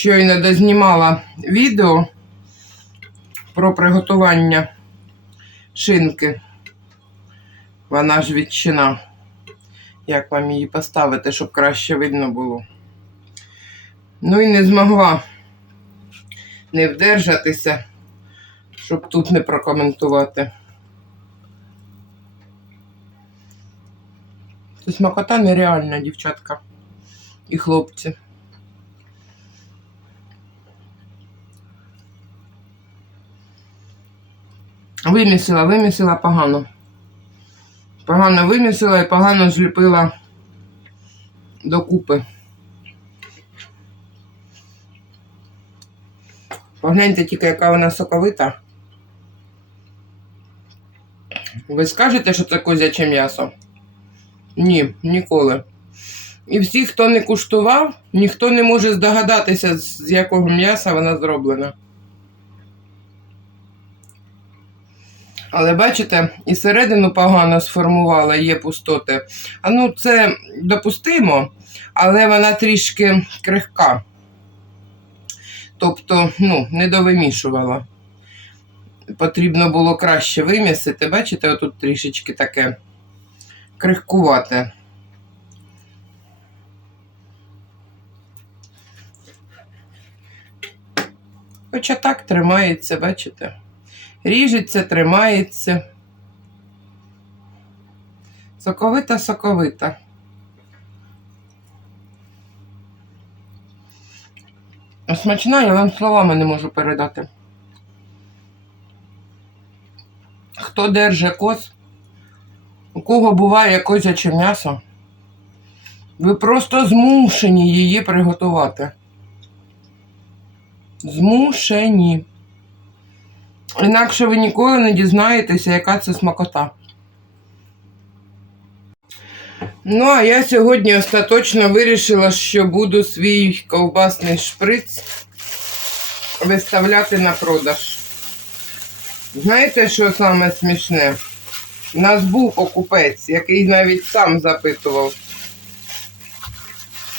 Щойно дознімала відео про приготування шинки. Вона ж відчина. Як вам її поставити, щоб краще видно було. Ну і не змогла не вдержатися, щоб тут не прокоментувати. Це смакота нереальна, дівчатка і хлопці. Вимісила, вимісила погано. Погано вимісила і погано зліпила докупи. Погляньте тільки, яка вона соковита. Ви скажете, що це козяче м'ясо? Ні, ніколи. І всі, хто не куштував, ніхто не може здогадатися, з якого м'яса вона зроблена. Але бачите, і середину погано сформувала, є пустоти. А ну, це допустимо, але вона трішки крихка. Тобто, ну, не довимішувала. Потрібно було краще вимісити. Бачите, отут трішечки таке крихкувате. Хоча так тримається, бачите? Ріжеться, тримається. Соковита, соковита. Смачна, я вам словами не можу передати. Хто держить коз, у кого буває козяче м'ясо, ви просто змушені її приготувати. Змушені. Інакше ви ніколи не дізнаєтеся, яка це смакота. Ну, а я сьогодні остаточно вирішила, що буду свій ковбасний шприц виставляти на продаж. Знаєте, що саме смішне? У нас був покупець, який навіть сам запитував.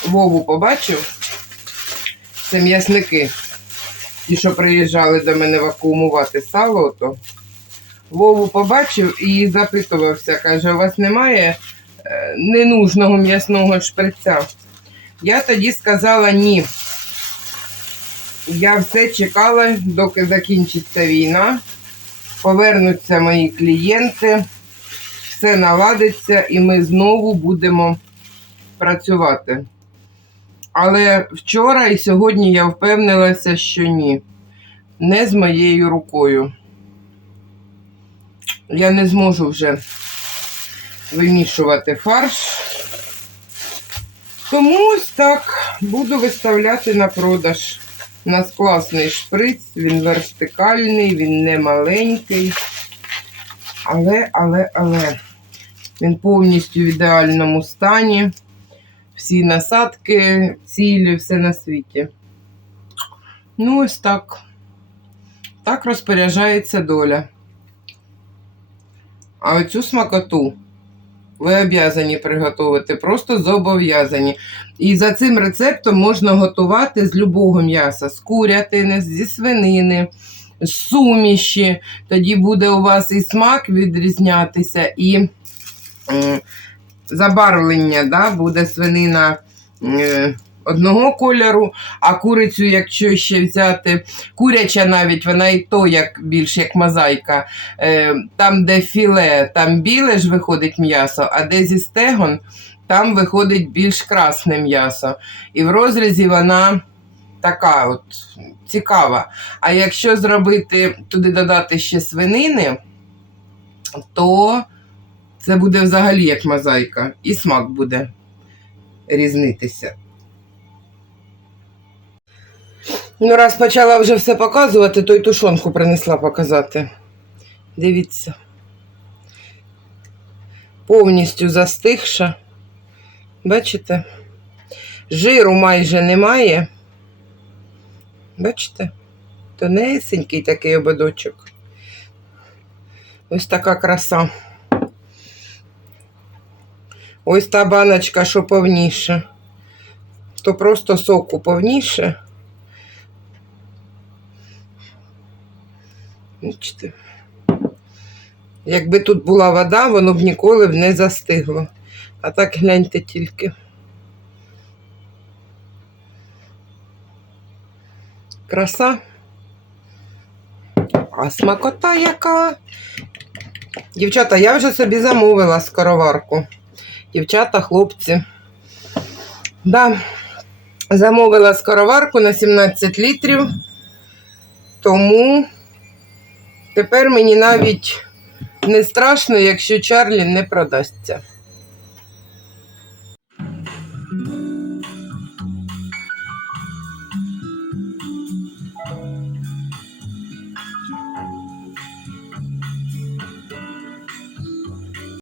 Вову побачив? Це м'ясники. Ті, що приїжджали до мене вакуумувати сало, то Вову побачив і запитувався, каже, у вас немає ненужного м'ясного шприця? Я тоді сказала ні. Я все чекала, доки закінчиться війна, повернуться мої клієнти, все наладиться і ми знову будемо працювати. Але вчора і сьогодні я впевнилася, що ні. Не з моєю рукою. Я не зможу вже вимішувати фарш. Тому ось так буду виставляти на продаж. У нас класний шприц, він вертикальний, він не маленький. Але, але, але, він повністю в ідеальному стані всі насадки, цілі, все на світі. Ну, ось так. Так розпоряджається доля. А оцю смакоту ви об'язані приготувати, просто зобов'язані. І за цим рецептом можна готувати з любого м'яса, з курятини, зі свинини, з суміші. Тоді буде у вас і смак відрізнятися, і забарвлення, да, буде свинина одного кольору, а курицю, якщо ще взяти, куряча навіть, вона і то як більш як мозаїка. Е, там, де філе, там біле ж виходить м'ясо, а де зі стегон, там виходить більш красне м'ясо. І в розрізі вона така от цікава. А якщо зробити туди додати ще свинини, то це буде взагалі як мозаїка. І смак буде різнитися. Ну, раз почала вже все показувати, то й тушонку принесла показати. Дивіться. Повністю застигша. Бачите? Жиру майже немає. Бачите? Тонесенький такий ободочок. Ось така краса. Ось та баночка, що повніше. То просто соку повніше. Бачите? Якби тут була вода, воно б ніколи не застигло. А так гляньте тільки. Краса. А смакота яка. Дівчата, я вже собі замовила скороварку. Дівчата, хлопці. Да, замовила скороварку на 17 літрів. Тому тепер мені навіть не страшно, якщо Чарлі не продасться.